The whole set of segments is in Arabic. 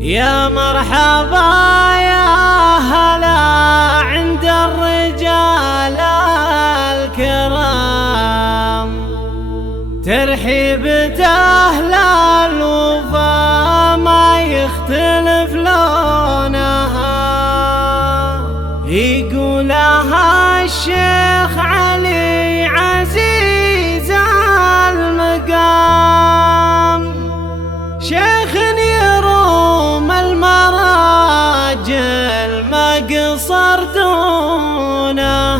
يا مرحبا يا هلا عند الرجال الكرام، ترحيبة أهل الوفا ما يختلف لونها. يقولها الشيخ علي عزيز المقام، شيخ يروم المراجل ما قصر دونها.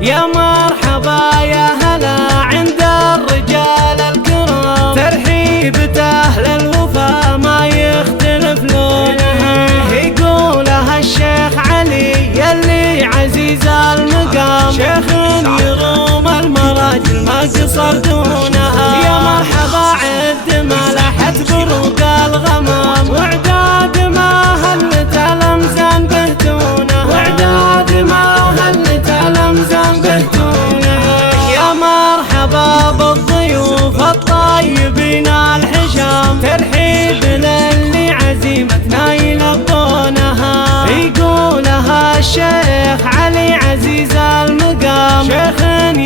يا مرحبا يا هلا عند الرجال الكرام، ترحيبة أهل الوفا ما يختلف لونها. يقولها الشيخ علي يلي عزيز المقام، شيخ يروم المراجل ما قصر دونها. يا مرحبا عد ما لحت بروق الغمام، وعداد ما هلت الأمزان بهتونها، وعداد ما هلت الأمزان بهتونها. يا مرحبا بالضيوف الطيبين الحشام، ترحيب للي عزيمتنا يلبونها. يقولها الشيخ علي عزيز المقام، شيخ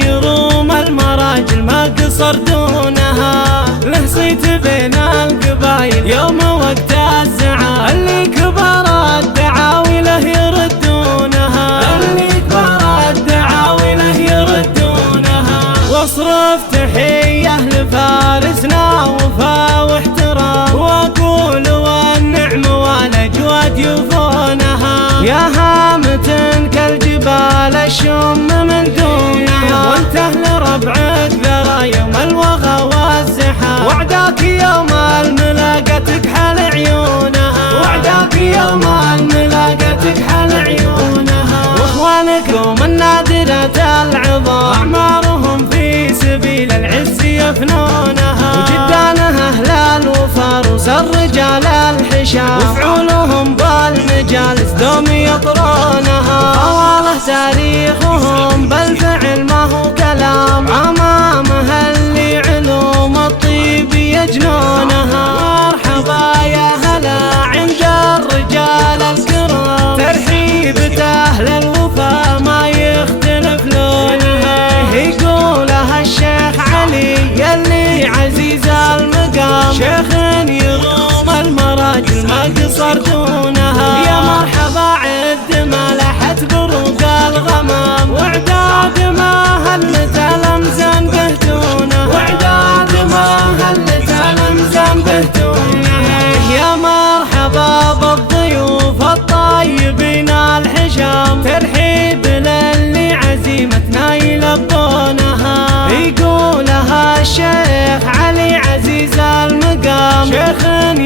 يروم المراجل ما قصر دونها. له صيت بين القبايل يوم وقت الزعام، اللي كبر الدعاوي له يردونها، اللي كبر الدعاوي له يردونها. واصرف تحية لفارسنا وفا واحترام، واقول والنعم والاجواد يوفونها. يا هامة كالجبال الشم من دونها، وانت اهل ربعك ذرى يوم الوغى والزحام. وعداك يوم الملاقة تكحل عيونها، وعداك يوم الملاقة تكحل عيونها. واخوانكم النادرة العظام، اعمارهم في سبيل العز يفنونها. وجدانها اهل الوفا روس الرجال الحشام، وفعولهم بالمجالس دوم يطرونها. طوال تاريخهم بالفعل ما هو كلام، عمامها اللي علوم الطيب يجنونها. مرحبا يا هلا عند الرجال الكرام، ترحيبة أهل الوفا ما يختلف لونها. يقولها الشيخ علي يلي عزيز المقام، شيخ يروم المراجل ما قصر دونها. يا مرحبا عد ما لحت بروق الغمام، وعداد ما هلت الأمزان بهتونها، وعداد ما هلت الأمزان بهتونها. يا مرحبا بالضيوف الطيبين الحشام، ترحيب للي عزيمتنا يلبونها. يقولها الشيخ علي عزيز المقام، شيخ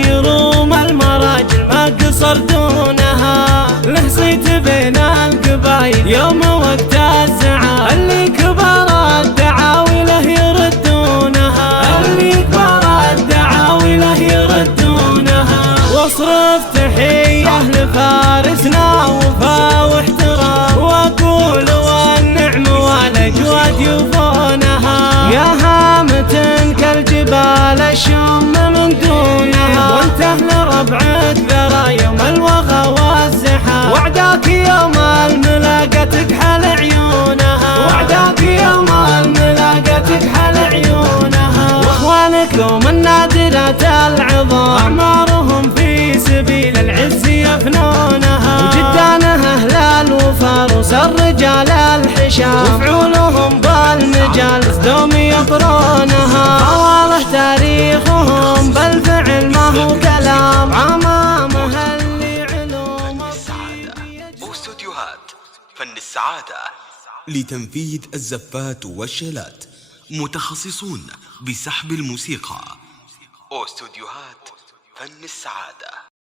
يروم المراجل ما قصر دونها. له صيت بين القبايل يوم وقت الزعام، اللي كبر الدعاوي له يردونها، اللي كبر الدعاوي له يردونها. واصرف تحية لفارسنا وفا واحترام، واقول والنعم والاجواد يوفونها. يا هامة كالجبال الشم من دونها، وانت اهل ربعك ذرى يوم الوغى والزحام. وعداك يوم الملاقة تكحل عيونها، وعداك يوم الملاقة تكحل عيونها. واخوانكم النادرة العظام، اعمارهم في سبيل العز يفنونها. وجدانها اهل الوفا روس الرجال الحشام، وفعولهم بالمجالس دوم يطرونها. طوال تاريخهم بالفعل ما هو كلام، عمامها اللي علوم السعادة. استوديوهات فن السعادة لتنفيذ الزفات والشيلات، متخصصون بسحب الموسيقى. استوديوهات فن السعادة.